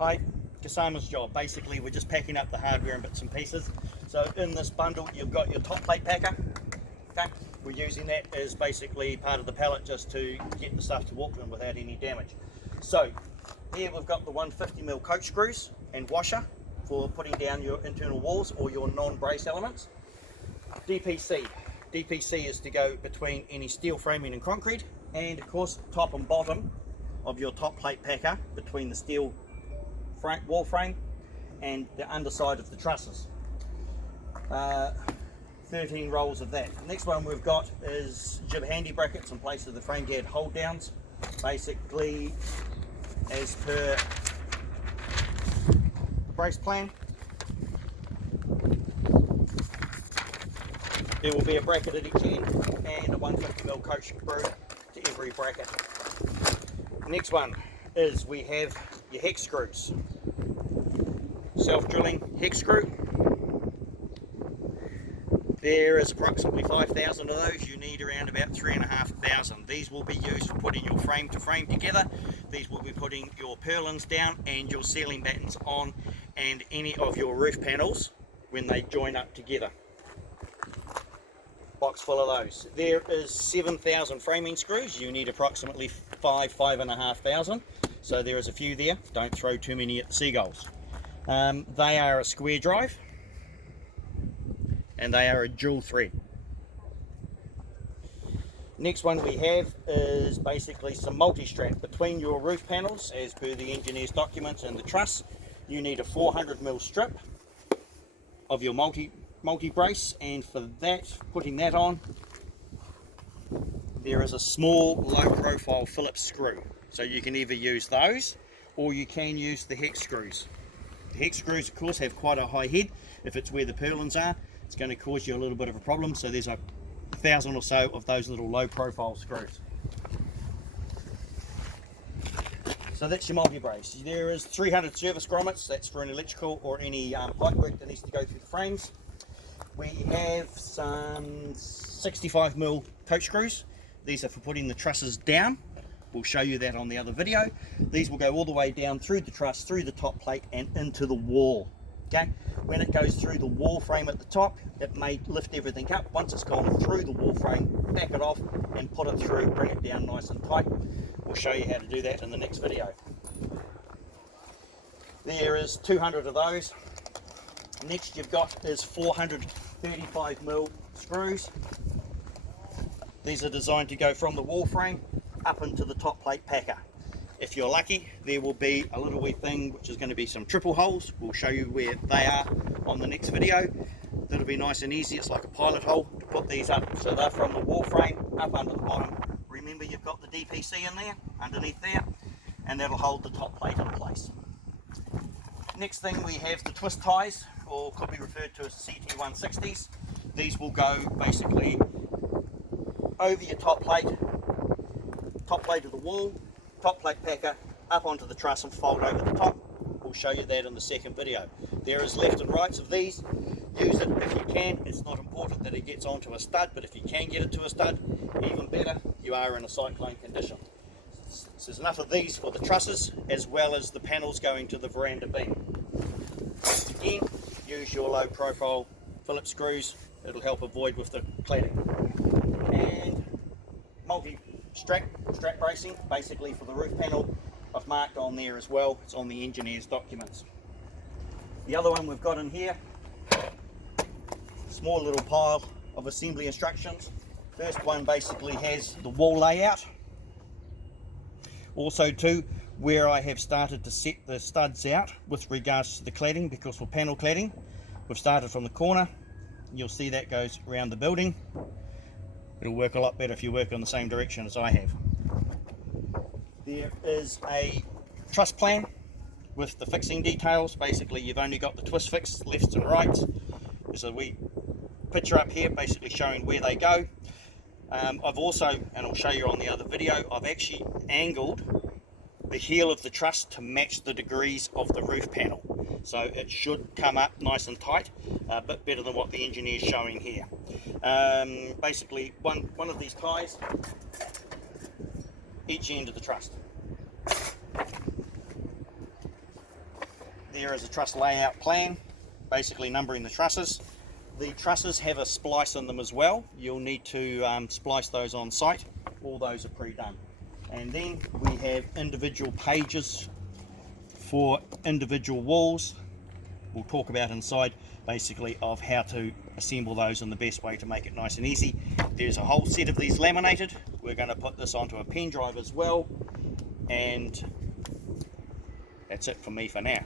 Hi, Gasama's job. Basically, we're just packing up the hardware in bits and pieces. So in this bundle, you've got your top plate packer. Okay, we're using that as basically part of the pallet just to get the stuff to Auckland without any damage. So here we've got the 150mm coach screws and washer for putting down your internal walls or your non-brace elements. DPC. DPC is to go between any steel framing and concrete, and of course top and bottom of your top plate packer between the steel wall frame and the underside of the trusses. 13 rolls of that. The next one we've got is jib handy brackets in place of the frame guard hold downs. Basically, as per the brace plan, there will be a bracket at each end and a 150mm coach screw to every bracket. Next one is we have your hex screws. Self-drilling hex screw. There is approximately 5,000 of those. You need around about 3,500. These will be used for putting your frame to frame together. These will be putting your purlins down and your ceiling battens on, and any of your roof panels when they join up together. Box full of those. There is 7,000 framing screws. You need approximately 5,500. So there is a few there. Don't throw too many at the seagulls. They are a square drive and they are a dual thread. Next one we have is basically some multi-strap between your roof panels as per the engineer's documents and the truss. You need a 400mm strip of your multi-brace, and for that, putting that on, there is a small low profile Phillips screw. So you can either use those or you can use the hex screws. The hex screws of course have quite a high head. If it's where the purlins are, it's going to cause you a little bit of a problem, so there's 1,000 or so of those little low profile screws. So that's your multi-brace. There is 300 service grommets. That's for an electrical or any pipe work that needs to go through the frames. We have some 65mm coach screws. These are for putting the trusses down. We'll show you that on the other video. These will go all the way down through the truss, through the top plate and into the wall. Okay, when it goes through the wall frame at the top, it may lift everything up. Once it's gone through the wall frame, back it off and put it through, bring it down nice and tight. We'll show you how to do that in the next video. There is 200 of those. Next you've got is 435mm screws. These are designed to go from the wall frame up into the top plate packer. If you're lucky, there will be a little wee thing which is going to be some triple holes. We'll show you where they are on the next video. That'll be nice and easy. It's like a pilot hole to put these up. So they're from the wall frame up under the bottom. Remember, you've got the DPC in there, underneath there, and that'll hold the top plate in place. Next thing we have the twist ties, or could be referred to as CT160s. These will go basically over your top plate of the wall, top plate packer, up onto the truss and fold over the top. We'll show you that in the second video. There is left and rights of these. Use it if you can. It's not important that it gets onto a stud, but if you can get it to a stud, even better. You are in a cyclone condition. So there's enough of these for the trusses as well as the panels going to the veranda beam. Again, use your low profile Phillips screws. It'll help avoid with the cladding. And multi-strap bracing, basically for the roof panel. I've marked on there as well. It's on the engineer's documents. The other one we've got in here, small little pile of assembly instructions. First one basically has the wall layout. Also too, where I have started to set the studs out with regards to the cladding, because for panel cladding, we've started from the corner. You'll see that goes around the building. It'll work a lot better if you work in the same direction as I have. There is a truss plan with the fixing details. Basically, you've only got the twist fix, lefts and rights. There's a wee picture up here basically showing where they go. I've also, and I'll show you on the other video, I've actually angled the heel of the truss to match the degrees of the roof panel. So it should come up nice and tight, a bit better than what the engineer is showing here. Basically, one of these ties, each end of the truss. there is a truss layout plan, basically numbering the trusses. The trusses have a splice in them as well. You'll need to splice those on site. All those are pre-done. And then we have individual pages for individual walls. We'll talk about inside basically of how to assemble those in the best way to make it nice and easy. There's a whole set of these laminated. We're going to put this onto a pen drive as well, and that's it for me for now.